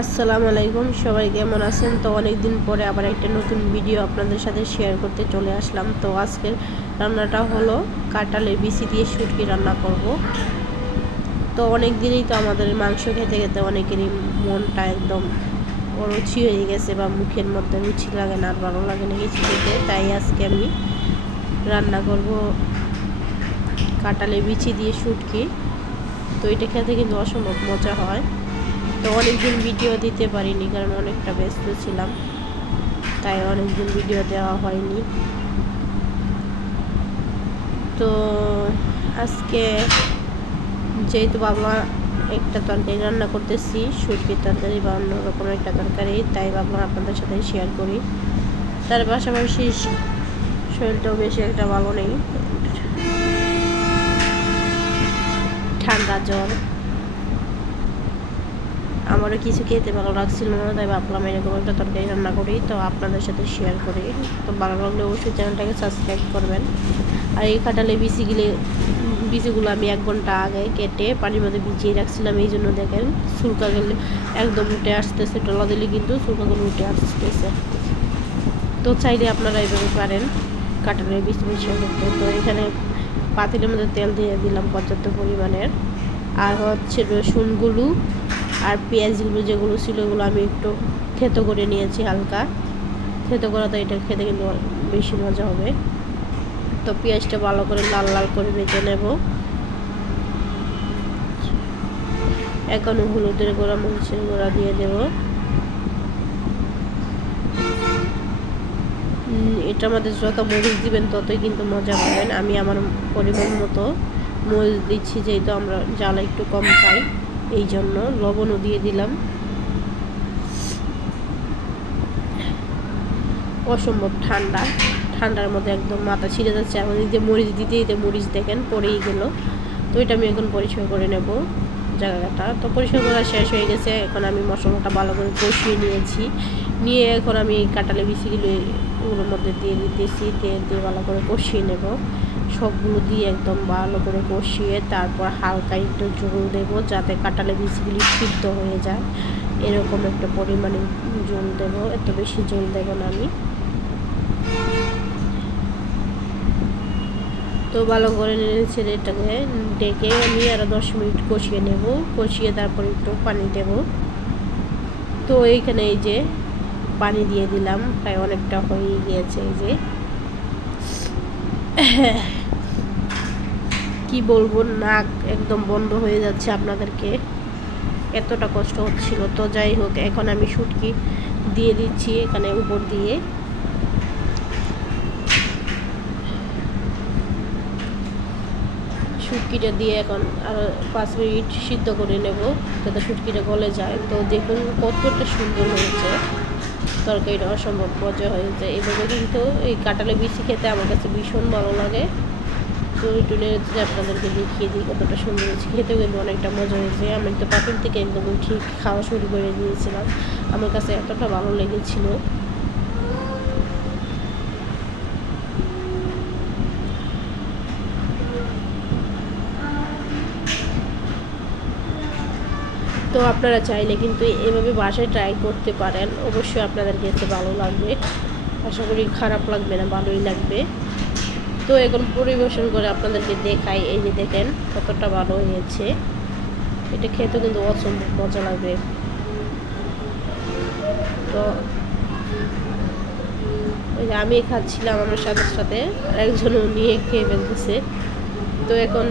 আসসালামু আলাইকুম, সবাই কেমন আছেন? তো অনেক দিন পরে আবার একটা নতুন ভিডিও আপনাদের সাথে শেয়ার করতে চলে আসলাম। তো আজকের রান্নাটা হলো কাঁঠালের বিচি দিয়ে শুটকি রান্না করব। তো অনেক দিনই তো আমাদের মাংস খেতে খেতে অনেকেরই মনটা একদম অরুচি হয়ে গেছে বা মুখের মধ্যে রুচি লাগে না, আর ভালো লাগে না কিছু খেতে। তাই আজকে আমি রান্না করব কাঁঠালের বিচি দিয়ে শুটকি। তো এটা খেতে কিন্তু অসম্ভব মজা হয়। তো অনেকদিন ভিডিও দিতে পারিনি, কারণ অনেকটা ব্যস্ত ছিলাম, তাই অনেকদিন ভিডিও দেওয়া হয়নি। তো আজকে যেহেতু বাবা একটা তরকারি রান্না করতেছি, শুটকির তরকারি বা অন্যরকম একটা তরকারি, তাই ভাবলাম আপনাদের সাথে শেয়ার করি। তার পাশাপাশি শরীরটাও বেশি একটা ভালো নেই, ঠান্ডা জ্বর, আমারও কিছু খেতে ভালো লাগছিল না, তাই ভাবলাম এরকম একটা তরকারি রান্না করি, তো আপনাদের সাথে শেয়ার করি। তো ভালো লাগলে অবশ্যই চ্যানেলটাকে সাবস্ক্রাইব করবেন। আর এই কাঁঠালের বিচিগুলো আমি 1 ঘন্টা আগে কেটে পানির মধ্যে ভিজিয়ে রাখছিলাম। এই জন্য দেখেন চুলকাগুলো একদম উঠে আসতেছে, টলা দিলে কিন্তু চুলকাগুলো উঠে আসতেছে। তো চাইলে আপনারা এইভাবে পারেন কাঁঠালের বিচি মিশিয়ে করতে। তো এখানে পাতিলের মধ্যে তেল দিয়ে দিলাম পর্যাপ্ত পরিমাণের। আর হচ্ছে রসুনগুলো আর পেঁয়াজগুলো যেগুলো ছিল, এগুলো আমি একটু থেতো করে নিয়েছি, হালকা থেতো করা, তো এটা খেতে কিন্তু বেশি মজা হবে। তো পেঁয়াজটা ভালো করে লাল লাল করে ভেজে নেব। এখন হলুদের গুঁড়া, মরিচের গুঁড়া দিয়ে দেব। এটার মধ্যে যত মরিচ দিবেন ততই কিন্তু মজা পাবেন। আমি আমার পরিমাণ মতো মরিচ দিচ্ছি, যেহেতু আমরা জ্বালা একটু কম খাই, এই জন্য লবণও দিয়ে দিলাম। অসম্ভব ঠান্ডার মধ্যে একদম মাথা ছিঁড়ে যাচ্ছে। আমার দিকে মরিচ দিতে দিতে মরিচ দেখেন পড়েই গেল। তো এটা আমি এখন পরিষ্কার করে নেব জায়গাটা। তো পরিষ্কার করা শেষ হয়ে গেছে। এখন আমি মশলাটা ভালো করে কষিয়ে নিয়ে এখন আমি কাঁঠালের বিচিগুলো ওগুলোর মধ্যে দিয়ে দিতেছি। তেল দিয়ে ভালো করে কষিয়ে নেব, সবগুলো দিয়ে একদম ভালো করে কষিয়ে তারপর হালকা একটু ঝোল দেবো, যাতে কাঁঠালের বিচিগুলি সিদ্ধ হয়ে যায়। এরকম একটা পরিমাণে ঝোল দেবো, এত বেশি ঝোল দেবো না আমি। তো ভালো করে নেড়ে এটাকে ডেকে আমি আরও 10 মিনিট কষিয়ে নেব। কষিয়ে তারপর একটু পানি দেব। তো এইখানে এই যে পানি দিয়ে দিলাম, প্রায় অনেকটা হয়ে গিয়েছে। এই যে কি বলবো, নাক একদম বন্ধ হয়ে যাচ্ছে আপনাদেরকে, এতটা কষ্ট হচ্ছিল। তো যাই হোক, এখন আমি শুটকি দিয়ে দিচ্ছি এখানে উপর দিয়ে। শুটকিটা দিয়ে এখন আরও 5 মিনিট সিদ্ধ করে নেব, যাতে শুটকিটা গলে যায়। তো দেখুন কতটা সুন্দর হয়েছে তরকারিটা, অসম্ভব মজা হয়েছে। এভাবে কিন্তু এই কাঁঠালের বিচি খেতে আমার কাছে ভীষণ ভালো লাগে। তো একটু নেড়ে আপনাদেরকে দেখিয়ে দিই কতটা সুন্দর হয়েছে, খেতেও কিন্তু অনেকটা মজা হয়েছে। আমি তো পাতিল থেকে একদম ঠিক খাওয়া শুরু করে দিয়েছিলাম, আমার কাছে এতটা ভালো লেগেছিল। তো আপনারা চাইলে কিন্তু এভাবে বাসায় ট্রাই করতে পারেন, অবশ্যই আপনাদের কাছে ভালো লাগবে। আশা করি খারাপ লাগবে না, ভালোই লাগবে। তো এখন পরিবেশন করে আপনাদেরকে দেখাই। এই যে দেখেন কতটা ভালো হয়েছে, এটা খেতে কিন্তু অসম্ভব মজা লাগবে। তো ওই যে আমি খাচ্ছিলাম, আমার সাথে সাথে আরেকজনও নিয়ে খেয়ে ফেলতেছে। তো এখন